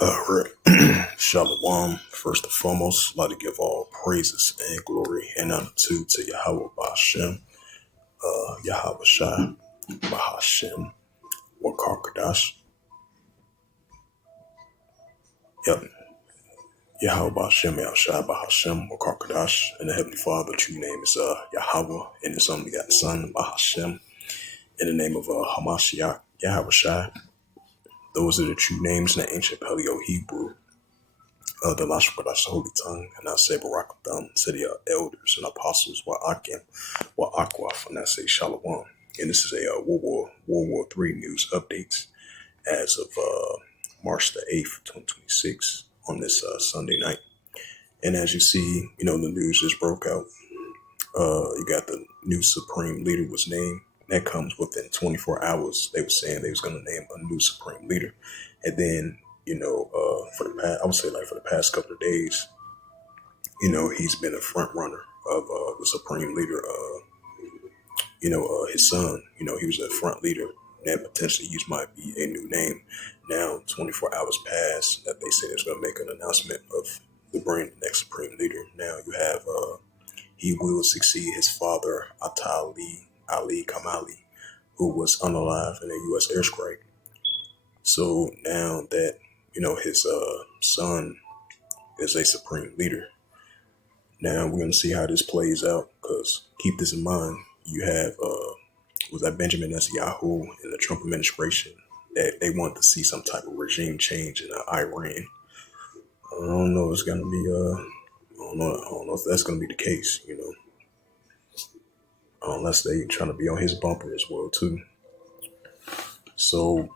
Alright. Shalom. First and foremost, I'd like to give all praises and glory and honor to Yahweh Bashem, Yahweh Shai, Bahashem, Wakarkadash. Yep. Yahweh Bashem, Yahweh Shai, Bahashem, Wakarkadash. And the Heavenly Father, true name is Yahweh, and His only begotten Son, Bahashem. In the name of Hamashiach, Yahweh Shai. Those are the true names in the ancient Paleo Hebrew. The Lashkwadash, the Holy Tongue, and I say Barakatham to the elders and apostles, Wa'akim, Wa'akwaf, and I say Shalom. And this is a World War III news updates as of March the 8th, 2026, on this Sunday night. And as you see, the news just broke out. You got the new Supreme Leader was named. That comes within 24 hours. They were saying they was going to name a new Supreme Leader. And then for the past couple of days, he's been a front runner of the Supreme Leader. His son, he was a front leader. And potentially he might be a new name. Now, 24 hours passed that they said it's going to make an announcement of the bring the next Supreme Leader. Now you have he will succeed his father, Ali Kamali, who was unalived in a U.S. airstrike. So now that his son is a Supreme Leader, now we're going to see how this plays out, because keep this in mind, you have was that Benjamin Netanyahu in the Trump administration that they want to see some type of regime change in Iran. I don't know if it's going to be I don't know if that's going to be the case, unless they trying to be on his bumper as well too. So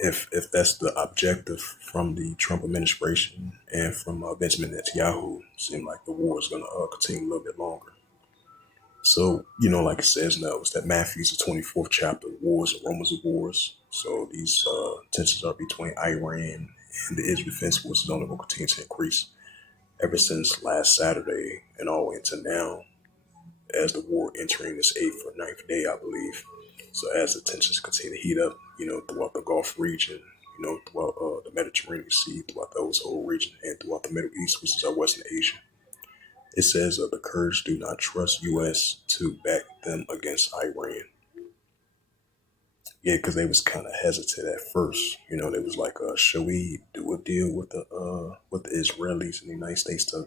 if that's the objective from the Trump administration and from Benjamin Netanyahu, seem like the war is going to continue a little bit longer. So, like it says now, it's that Matthew's the 24th chapter, wars and rumors of wars. So these tensions are between Iran and the Israel Defense Forces only will continue to increase ever since last Saturday and all the way into now, as the war entering its 8th or 9th day, I believe. So as the tensions continue to heat up, throughout the Gulf region, throughout the Mediterranean Sea, throughout those whole region, and throughout the Middle East, which is our Western Asia. It says the Kurds do not trust U.S. to back them against Iran. Yeah, because they was kind of hesitant at first. They was like, should we do a deal with the Israelis and the United States to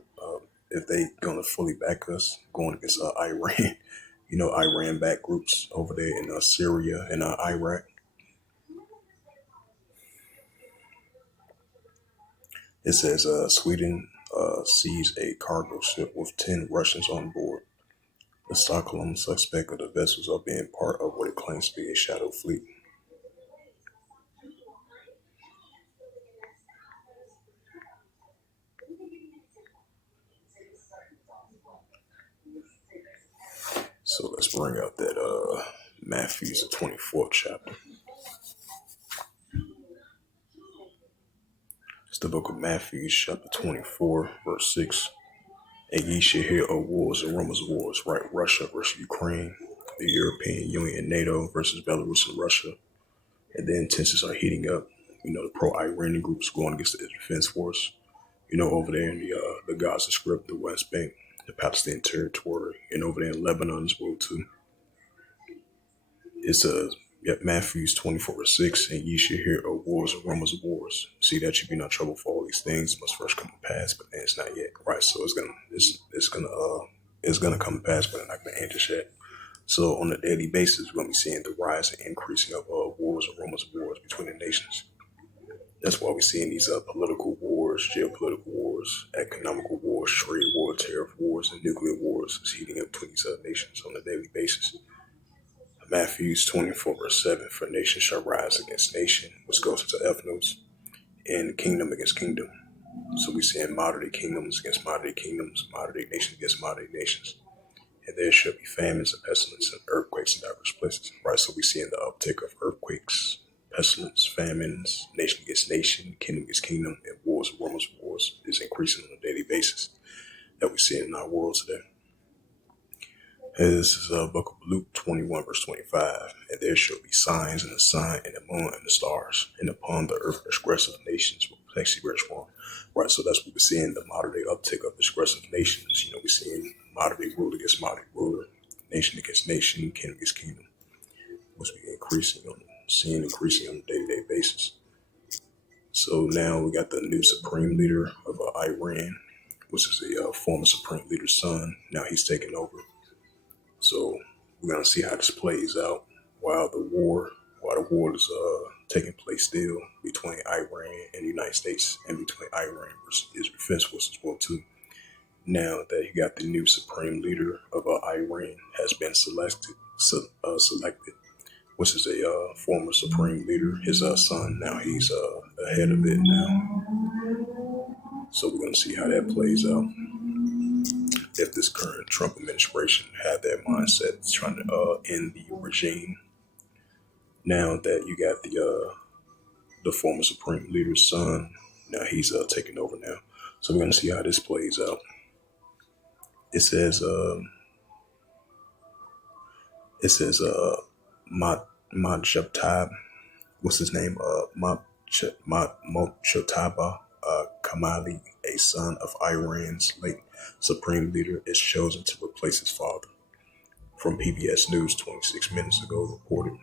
if they gonna fully back us going against Iran? Iran-backed groups over there in Syria and Iraq. It says Sweden seized a cargo ship with 10 Russians on board. The Stockholm suspect of the vessels are being part of what it claims to be a shadow fleet. So let's bring out that Matthew's the 24th chapter. It's the book of Matthew, chapter 24, verse 6. And ye shall hear of wars and rumors of wars, right? Russia versus Ukraine, the European Union and NATO versus Belarus and Russia. And then tensions are heating up. The pro-Iranian groups going against the Defense Force, over there in the Gaza Strip, the West Bank, the Palestinian territory, and over there in Lebanon as well too. It's Matthew's 24:6, and ye shall hear of wars and rumors of wars. See that you be not troubled for all these things must first come to pass, but it's not yet. Right. So it's gonna come to pass, but it's not gonna end just yet. So on a daily basis, we're gonna be seeing the rise and increasing of wars and rumors of wars between the nations. That's why we're seeing these political wars, geopolitical wars, economical wars, trade war, tariff wars, and nuclear wars is heating up between these nations on a daily basis. Matthew's 24:7, for nation shall rise against nation, which goes into ethnos, and kingdom against kingdom. So we're seeing modern day kingdoms against modern day kingdoms, modern day nations against modern day nations. And there shall be famines and pestilence and earthquakes in diverse places. Right, so we're seeing the uptick of earthquakes, pestilence, famines, nation against nation, kingdom against kingdom, and wars and rumors of wars is increasing on a daily basis that we're seeing in our world today. Hey, this is book of Luke 21, verse 25. And there shall be signs in the sun, and the moon, and the stars, and upon the earth disgressive nations will plexi rich one. Right, so that's what we're seeing, the modern day uptick of disgressive nations. We're seeing modern day ruler against modern day ruler, nation against nation, kingdom against kingdom, which we seeing increasing on a day-to-day basis. So now we got the new supreme leader of Iran, which is a former supreme leader's son. Now he's taking over. So we're gonna see how this plays out while the war is taking place still between Iran and the United States, and between Iran versus Israel Defense Forces as well too. Now that you got the new supreme leader of Iran has been selected, which is a former supreme leader, his son. Now he's ahead of it now. So we're gonna see how that plays out. If this current Trump administration had that mindset trying to end the regime, now that you got the former supreme leader's son, now he's taking over now. So we're gonna see how this plays out. It says Mojtabba, what's his name? Mojtaba Kamali, a son of Iran's late supreme leader, is chosen to replace his father. From PBS News 26 minutes ago reported.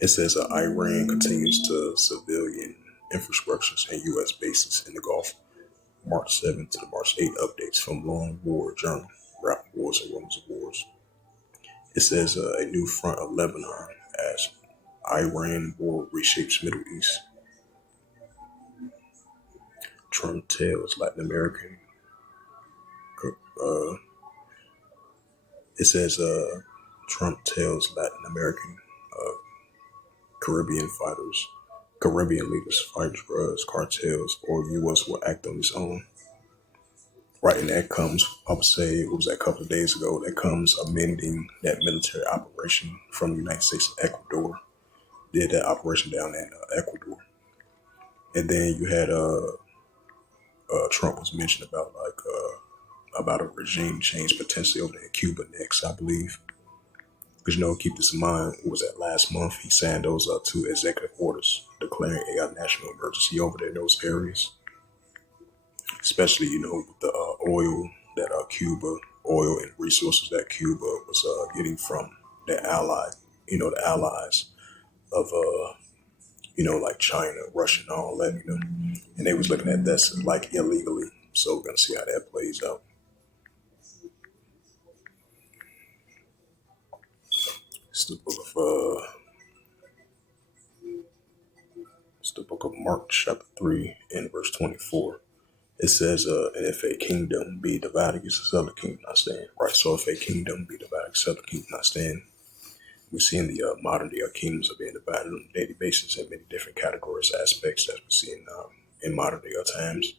It says Iran continues to civilian infrastructures and U.S. bases in the Gulf. March 7 to the March 8 updates from Long War Journal, Rapid Wars and Rumors of Wars. It says a new front of Lebanon as Iran war reshapes Middle East. Trump tells Latin American. It says Trump tells Latin American Caribbean leaders fight drugs, cartels, or U.S. will act on its own. Right, and that comes, I would say, it was a couple of days ago, that comes amending that military operation from the United States and Ecuador. Did that operation down in Ecuador. And then you had Trump was mentioned about a regime change potentially over there in Cuba next, I believe. Because keep this in mind, what was that last month? He signed those two executive orders declaring a national emergency over there in those areas. Especially, with the oil that oil and resources that Cuba was getting from the allies of, like China, Russia, and all that, and they was looking at this like illegally. So we're gonna see how that plays out. It's the book of Mark, chapter 3, and verse 24. It says, and if a kingdom be divided against another kingdom not stand. Right, so if a kingdom be divided against another kingdom not stand, we're seeing the modern day kingdoms are being divided on a daily basis in many different categories, aspects that we're seeing in modern day times.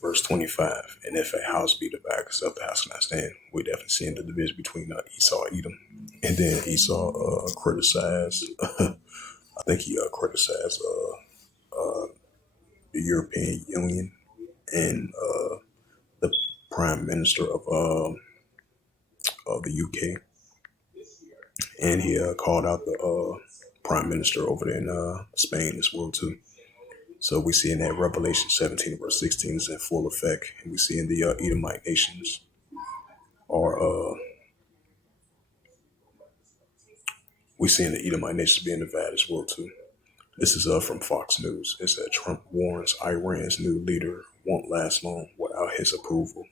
Verse 25, and if a house be divided against another house cannot stand, we're definitely seeing the division between Esau and Edom. And then Esau criticized, I think he criticized the European Union and the Prime Minister of the UK, and he called out the Prime Minister over there in Spain as well too. So we see in that Revelation 17 verse 16 is in full effect, and we see in the Edomite nations are we see in the Edomite nations being divided as well too. This is from Fox News. It said Trump warns Iran's new leader won't last long without his approval.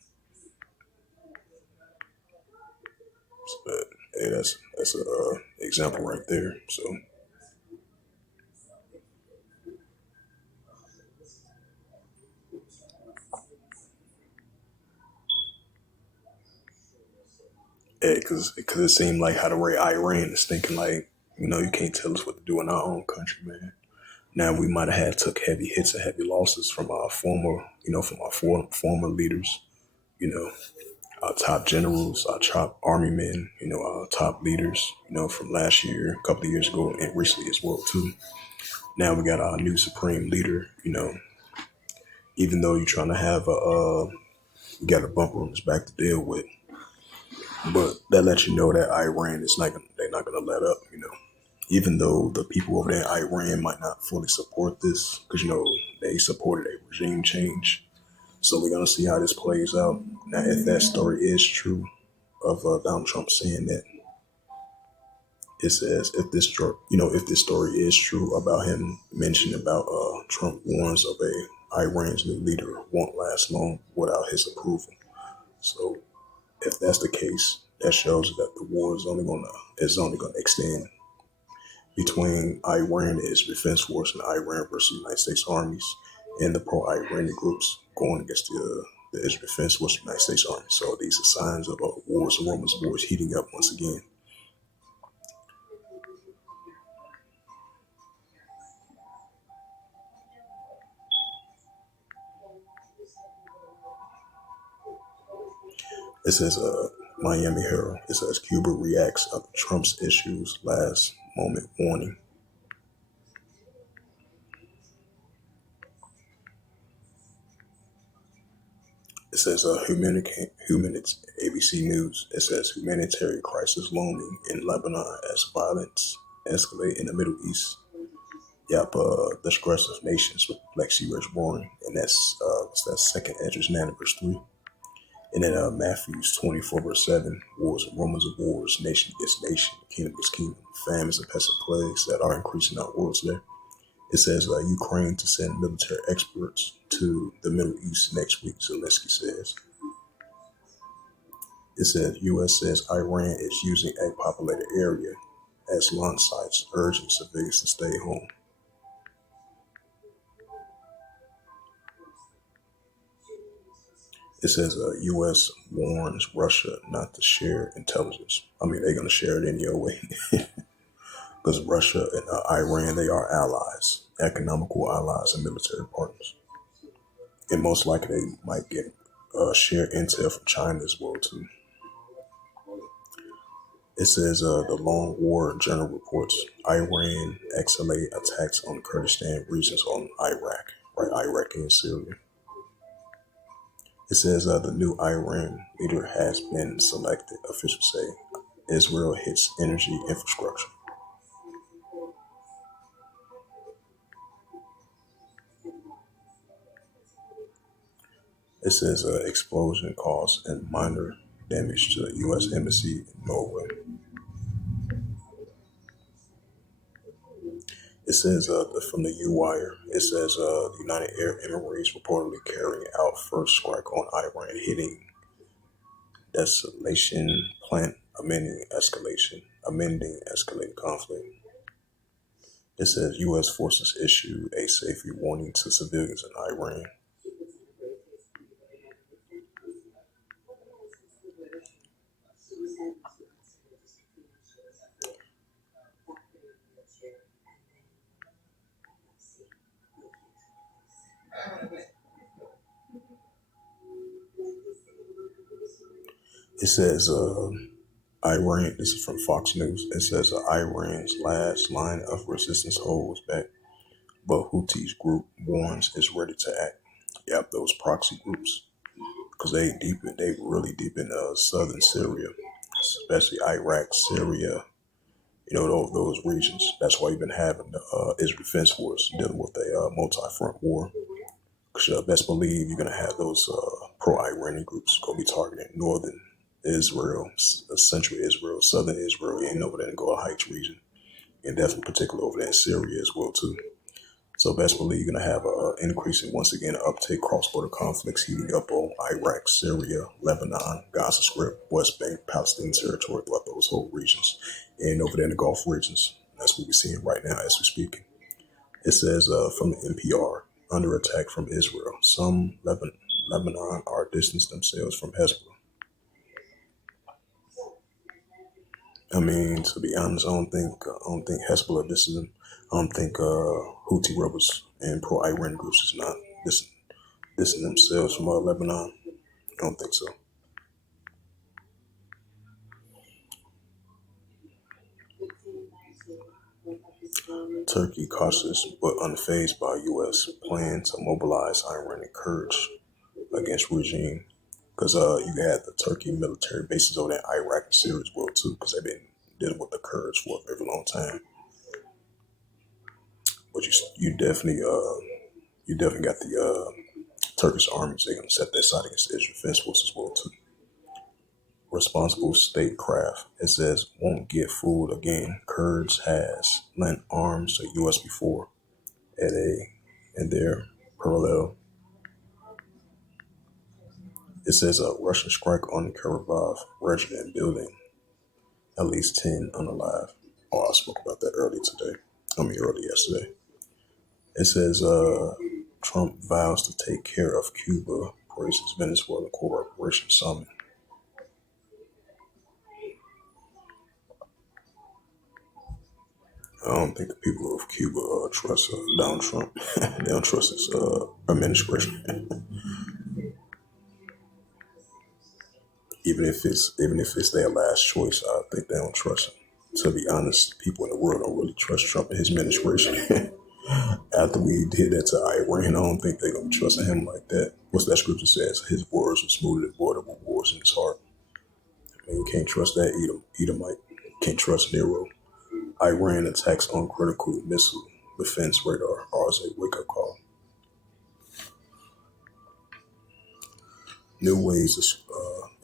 So, hey, that's a example right there. So because it seemed like how the way Iran is thinking like, you can't tell us what to do in our own country, man. Now we might have had took heavy hits and heavy losses from our former leaders, our top generals, our top army men, our top leaders, from last year, a couple of years ago, and recently as well too. Now we got our new supreme leader, even though you're trying to have We got a bumper on his back to deal with. But that lets you know that Iran is not they're not gonna let up, even though the people over there in Iran might not fully support this, because they supported a regime change. So we're gonna see how this plays out. Now, if that story is true of Donald Trump saying that, it says if this story is true about him mentioning about Trump warns of Iran's new leader won't last long without his approval. So if that's the case, that shows that the war is only gonna extend between Iran and its defense force and Iran versus the United States armies and the pro-Iranian groups going against the Israel Defense Force of the United States Army. So these are signs of wars and rumors of wars heating up once again. It says Miami Herald. It says Cuba reacts after Trump's issues last moment warning. It says ABC News. It says humanitarian crisis looming in Lebanon as violence escalate in the Middle East. Yep, disgressive nations with Lexi Rich Warren, and that's second Edges 9 verse 3. And then Matthews 24:7, wars and rumors of wars, nation against nation, kingdom against kingdom, famines and pestilent plagues that are increasing our world today. It says Ukraine to send military experts to the Middle East next week, Zelensky says. It says U.S. says Iran is using a populated area as launch sites, urging civilians to stay home. It says U.S. warns Russia not to share intelligence. I mean, they're going to share it anyway. Because Russia and Iran, they are allies, economical allies and military partners. And most likely they might get share intel from China as well, too. It says the Long War Journal reports Iran XLA attacks on Kurdistan regions on Iraq, right? Iraq and Syria. It says the new Iran leader has been selected. Officials say Israel hits energy infrastructure. It says explosion caused and minor damage to the U.S. Embassy in Norway. It says from the U-Wire, it says the United Arab Emirates reportedly carrying out first strike on Iran, hitting desolation plant, amending escalating conflict. It says U.S. forces issue a safety warning to civilians in Iran. It says Iran, this is from Fox News, it says Iran's last line of resistance holds back, but Houthis group warns is ready to act. Yep, those proxy groups, because they really deep in southern Syria, especially Iraq, Syria, those regions. That's why you've been having the Israel Defense Force dealing with a multi-front war. Because best believe you're going to have those pro-Iranian groups going to be targeting northern Israel, central Israel, southern Israel, and over there in the Golan Heights region, and definitely particularly over there in Syria as well too. So best believe you're going to have an increasing, once again, uptake cross-border conflicts heating up on Iraq, Syria, Lebanon, Gaza Strip, West Bank, Palestinian territory, throughout those whole regions, and over there in the Gulf regions. That's what we're seeing right now as we're speaking. It says from the NPR, under attack from Israel. Some Lebanon are distanced themselves from Hezbollah. I mean, to be honest, I don't think Hezbollah distanced them. I don't think Houthi rebels and pro-Iran groups is not distancing themselves from Lebanon. I don't think so. Turkey cautious but unfazed by U.S. plan to mobilize Iranian courage against regime. because you had the Turkey military bases over in Iraq and Syria as well too, because they've been dealing with the Kurds for a very long time. But you definitely got the Turkish armies. They're gonna set their side against the Israel Defense Force as well too. Responsible statecraft. It says won't get fooled again. Kurds has lent arms to U.S. before at a in their parallel. It says a Russian strike on Kharkiv regiment building. At least 10 unalive. Oh, I spoke about that early yesterday. It says Trump vows to take care of Cuba, praises Venezuela cooperation summit. I don't think the people of Cuba trust Donald Trump. They don't trust his administration. Even if it's their last choice, I think they don't trust him. To be honest, people in the world don't really trust Trump and his administration. After we did that to Iran, I don't think they're gonna trust him like that. What's that scripture says? His words were smoother than water, with wars in his heart. I mean, you can't trust that Edomite. Can't trust Nero. Iran attacks on critical missile defense radar. Ours a wake up call. New ways.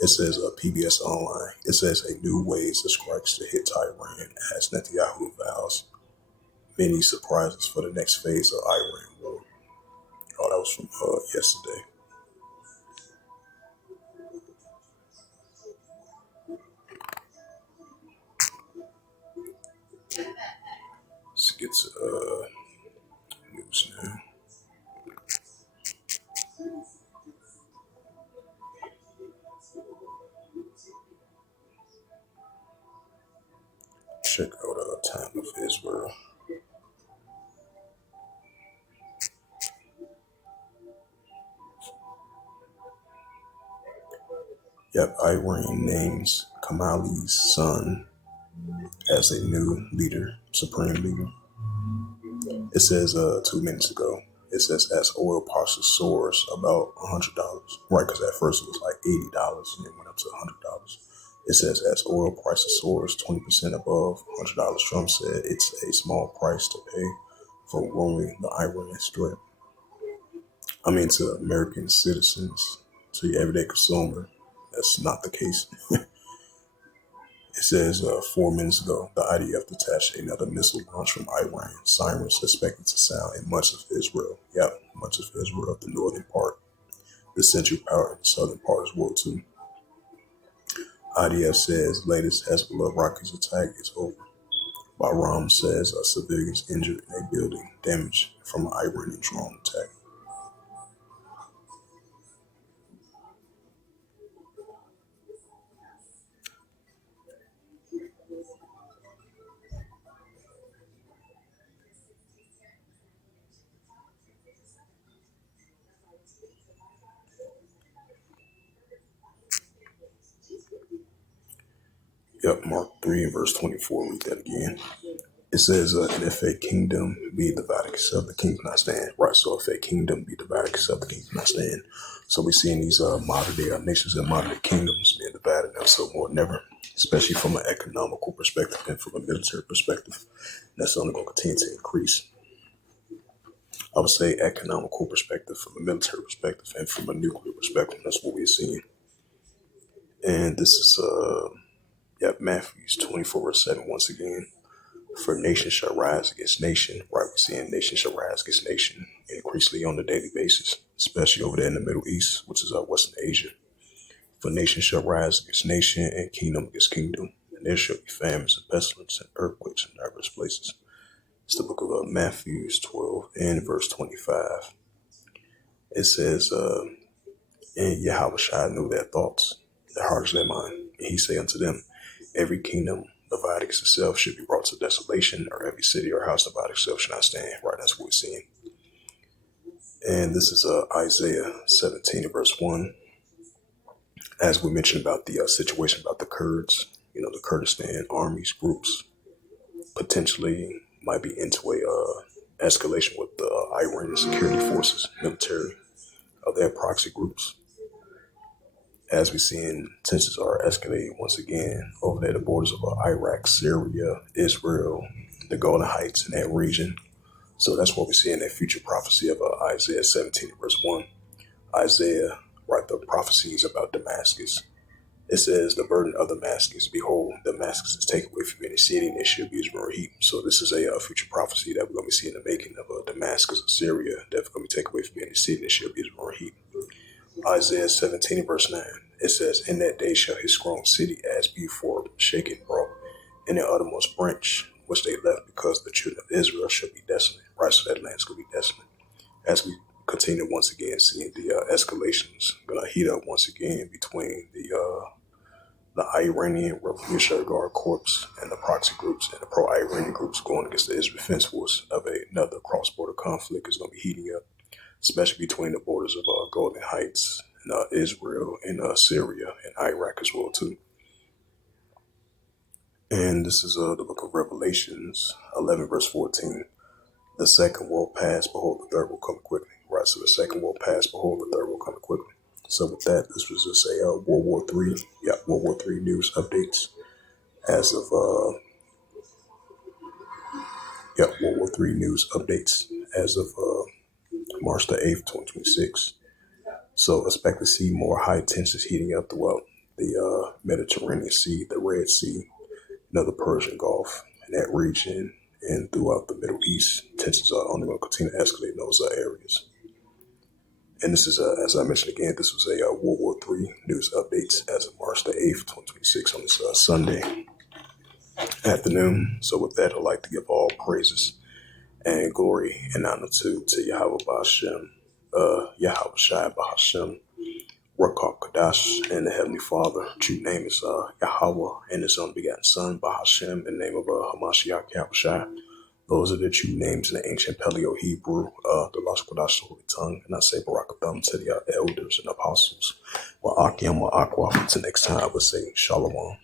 It says PBS Online. It says a new ways the strikes to hit Iran as Netanyahu vows many surprises for the next phase of Iran war. Oh, that was from yesterday. Let's get to news now. Check out Time of Israel. Yep, Iran names Kamali's son as a new leader, supreme leader. It says 2 minutes ago. It says as oil prices soars about $100, right? Because at first it was like $80 and it went up to $100. It says as oil prices soars 20% above $100. Trump said it's a small price to pay for roaming the Iran Strip. I mean, to American citizens, to the everyday consumer, that's not the case. It says 4 minutes ago, the IDF detached another missile launch from Iran. Sirens suspected to sound in much of Israel. Yep, much of Israel, the northern part, the central part, and the southern part as well too. IDF says latest Hezbollah rockets attack is over. Bahram says civilians injured in a building damaged from an Iranian drone attack. Yep, Mark 3 and verse 24. Read that again. It says, and if a kingdom be divided, except the king cannot stand. Right, so if a kingdom be divided, except the king cannot stand. So we see in these modern day nations and modern day kingdoms being divided now, so more than ever, especially from an economical perspective and from a military perspective. That's only going to continue to increase. I would say economical perspective, from a military perspective, and from a nuclear perspective. That's what we're seeing. And this is Matthews 24:7 once again. For nation shall rise against nation. Right, we're seeing nation shall rise against nation increasingly on a daily basis, especially over there in the Middle East, which is Western Asia. For nation shall rise against nation and kingdom against kingdom. And there shall be famines and pestilence and earthquakes in diverse places. It's the book of Matthew 12 and verse 25. It says, and Yahweh shall know their thoughts, their hearts, their mind. And he say unto them, every kingdom divided against itself should be brought to desolation, or every city or house divided itself should not stand. Right, that's what we're seeing. And this is Isaiah 17 and verse 1. As we mentioned about the situation about the Kurds, the Kurdistan armies groups potentially might be into a escalation with the Iranian security forces, military of their proxy groups. as we see tensions are escalating once again over there, the borders of Iraq, Syria, Israel, the Golden Heights, in that region. So that's what we see in that future prophecy of Isaiah 17, verse 1. Isaiah wrote the prophecies about Damascus. It says, the burden of Damascus, behold, Damascus is taken away from any city, and it shall be as heat. So this is a future prophecy that we're going to be seeing the making of Damascus, Syria, that's going to be taken away from any city, and it shall be as heat. Isaiah 17, verse 9, it says, in that day shall his grown city as before shaken brought, in the uttermost branch which they left, because the children of Israel shall be desolate. Right, so that land's going to be desolate. As we continue once again seeing the escalations going to heat up once again between the Iranian Revolutionary Guard Corps and the proxy groups and the pro-Iranian groups going against the Israel Defense Force of another cross-border conflict is going to be heating up, especially between the borders of Golden Heights and Israel and Syria and Iraq as well too. And this is the book of Revelations 11 verse 14. The second will pass, behold, the third will come quickly. Right, so the second will pass, behold, the third will come quickly. So with that, this was just a World War III, World War III news updates as of World War III news updates as of March the 8th, 2026. So expect to see more high tensions heating up throughout the Mediterranean Sea, the Red Sea, and the Persian Gulf, in that region, and throughout the Middle East. Tensions are only going to continue to escalate in those areas. And this is, as I mentioned again, this was a World War III news updates as of March the 8th, 2026 on this Sunday afternoon. So with that, I'd like to give all praises and glory and honor to Yahweh Ba'ashem, Yahweh Shai Ba'ashem, Rakak Kadash, and the Heavenly Father. True name is Yahweh, and His unbegotten Son, Ba'ashem, in the name of Hamashiach Yahushua. Those are the true names in the ancient Paleo-Hebrew, the Lashon Kodash, the Holy Tongue. And I say Barakatham to the elders and apostles. Well, Akim, Akwa. Until next time, I would say Shalom.